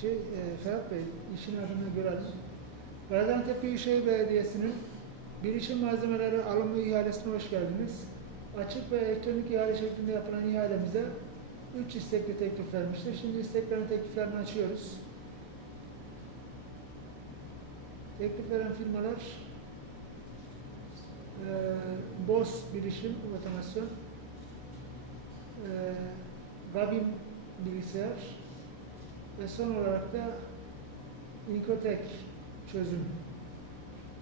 Şey, e, Ferhat Bey, işin adını görelim. Gaziantep Büyükşehir Belediyesi'nin bilişim malzemeleri alımı ihalesine hoş geldiniz. Açık ve elektronik ihale şeklinde yapılan ihalemize 3 istekli teklif vermiştir. Şimdi isteklerin tekliflerini açıyoruz. Teklif veren firmalar e, BOS Bilişim Otomasyon, e, Gabim Bilgisayar ve son olarak da İnkotek çözüm.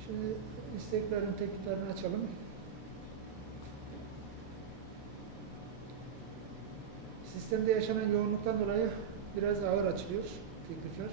Şimdi isteklerin tekliflerini açalım. Sistemde yaşanan yoğunluktan dolayı biraz ağır açılıyor teklifler.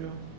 Yeah.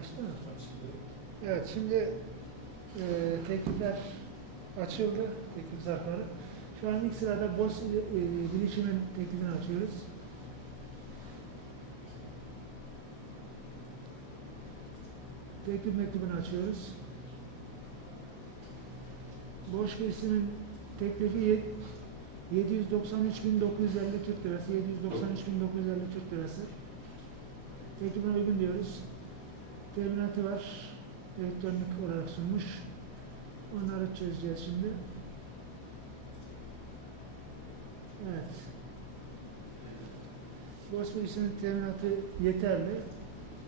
Açtı mı? Evet, şimdi e, teklifler açıldı, teklif zarfları. Şu an ilk sırada BOS e, bilişimin teklifini açıyoruz. Teklif mektubunu açıyoruz. Boş kesimin teklifi yet- 793.950 Türk lirası, 793.950 Türk lirası. Teklifine uygun diyoruz. Teminatı var, elektronik olarak sunmuş. Onları çözeceğiz şimdi. Evet. Bosfor işinin teminatı yeterli.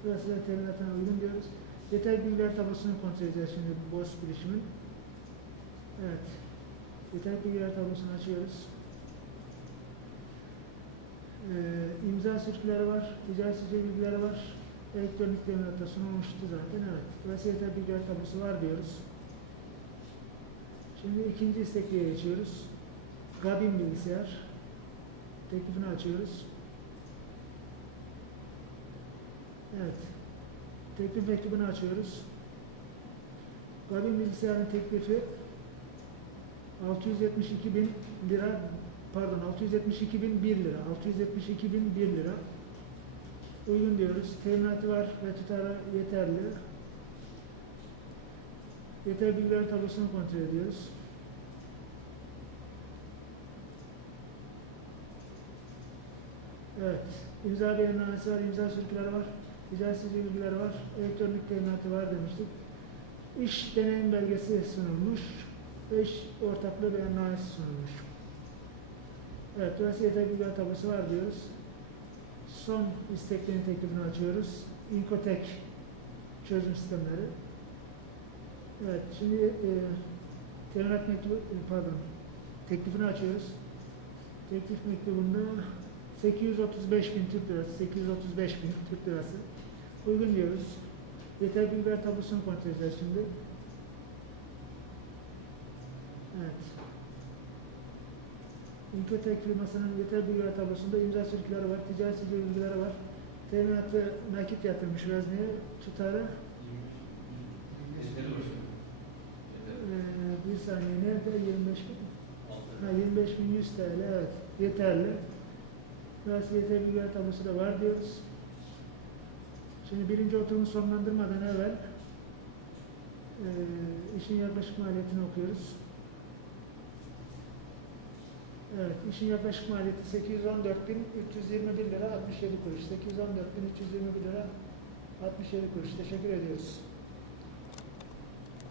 Burası da teminatına uygun diyoruz. Yeter bilgiler tablosunu kontrol edeceğiz şimdi bu bilişimin. Evet. Yeter bilgiler tablosunu açıyoruz. Ee, imza sürküleri var, ticari sicil bilgileri var. Elektronik teminatta sunulmuştu zaten. Evet. Yeter bilgiler tablosu var diyoruz. Şimdi ikinci istekliğe geçiyoruz. Gabin bilgisayar. Teklifini açıyoruz. Evet. Teklif mektubunu açıyoruz. Gabin bilgisayarın teklifi 672 bin lira pardon 672 bin 1 lira 672 bin 1 lira uygun diyoruz. Teminatı var ve tutarı yeterli. Yeter bilgiler tablosunu kontrol ediyoruz. Evet. İmza beyannamesi var, imza sürküleri var, icazsız bilgileri var, elektronik teminatı var demiştik. İş deneyim belgesi sunulmuş, iş ortaklığı beyannamesi sunulmuş. Evet, burası yeter bilgiler tablosu var diyoruz. Son isteklerin teklifini açıyoruz. Incotek çözüm sistemleri. Evet, şimdi e, teminat mektubu, e, pardon, teklifini açıyoruz. Teklif mektubunda 835 bin Türk lirası, 835 bin Türk lirası. Uygun diyoruz. Yeter bilgiler tablosunu kontrol edeceğiz şimdi. Evet. İnkotek firmasının yeter bilgiler tablosunda imza sürükleri var, ticari sicil bilgileri var. Teminat ve nakit yatırmış vezneye tutarı ee, bir saniye nerede? 25 bin. Ha, 25 bin 100 TL evet yeterli. Burası yeter bilgiler tablosu da var diyoruz. Şimdi birinci oturumu sonlandırmadan evvel e, işin yaklaşık maliyetini okuyoruz. Evet, işin yaklaşık maliyeti 814.321 lira 67 kuruş. 814.321 lira 67 kuruş. Teşekkür ediyoruz.